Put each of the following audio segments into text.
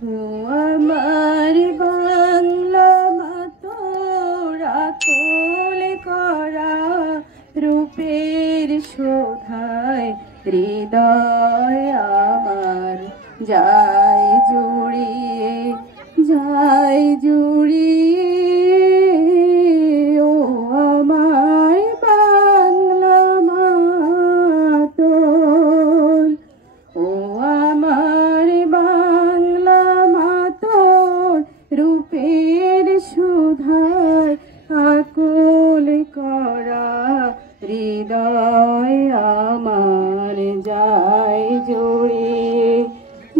ও আমার বাংলা মা তোরা কোলে করা রূপের শোধায় হৃদয় আমার যায় জুড়িয়ে যায় জুড়িয়ে ও আমার বাংলা মা তোর ও আমার বাংলা মা তোর রূপের সুধায় আকুল করা হৃদয় আমার যায় জুড়িয়ে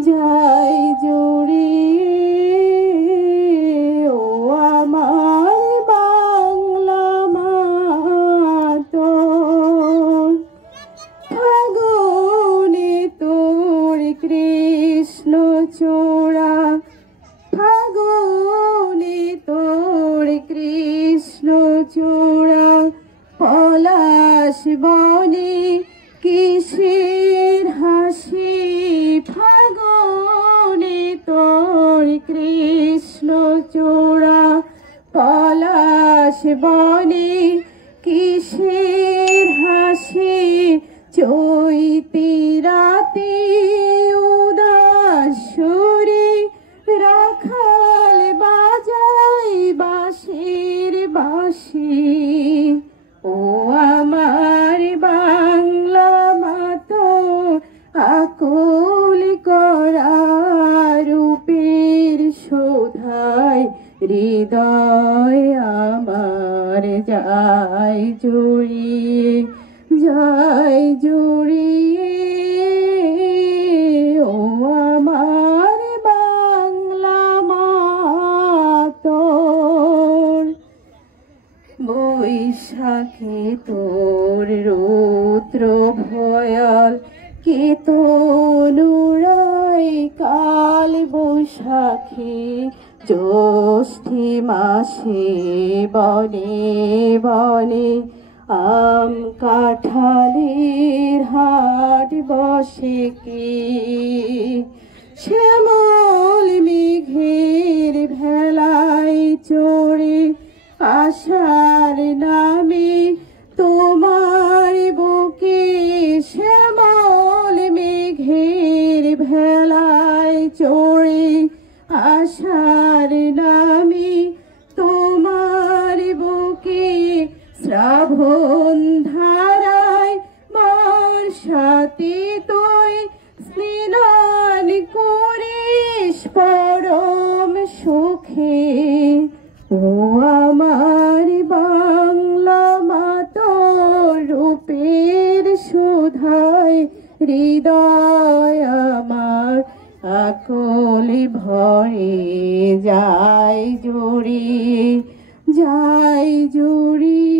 যায় জুড়িয়ে ও আমার বাংলা মা তোর ফাগুনে তোর কৃষ্ণ চূড়া ফাগুনে তোর কৃষ্ণ চূড়া পলাশ বনে কিসের হাসি ফাগুনে তোর কৃষ্ণ চূড়া পলাশ বনে কিসের হাসি চৈতি রাতে উদাস সুরে রাখাল বাজাই বাঁশির বাঁশি ও আমার বাংলা মা তোর আকুল করা রূপের শোধায় হৃদয় আমার যায় জুড়িয়ে যায় জুড়িয়ে ও আমার বাংলা মা তোর বৈশাখে তোর রৌদ্র ভয়াল কে তনুরায় কাল বৈশাখী জ্যৈষ্ঠী মাসে বনে বনে আম কাঁঠালের হাট বসে কি শ্যামল মেঘের ভেলায় চড়ে আশার নামে তোমার বুকে শ্যামল মেঘের ভেলায় চড়ে আশার নামে তোমার বুকে শ্রাবণ ধারায় মার সাথে তুই স্নান করিস পরম সুখে ও আমার বাংলা মা তোর রূপের সুধায় হৃদয় আমার আকুলে ভরে যায় জুড়িয়ে যায় জুড়িয়ে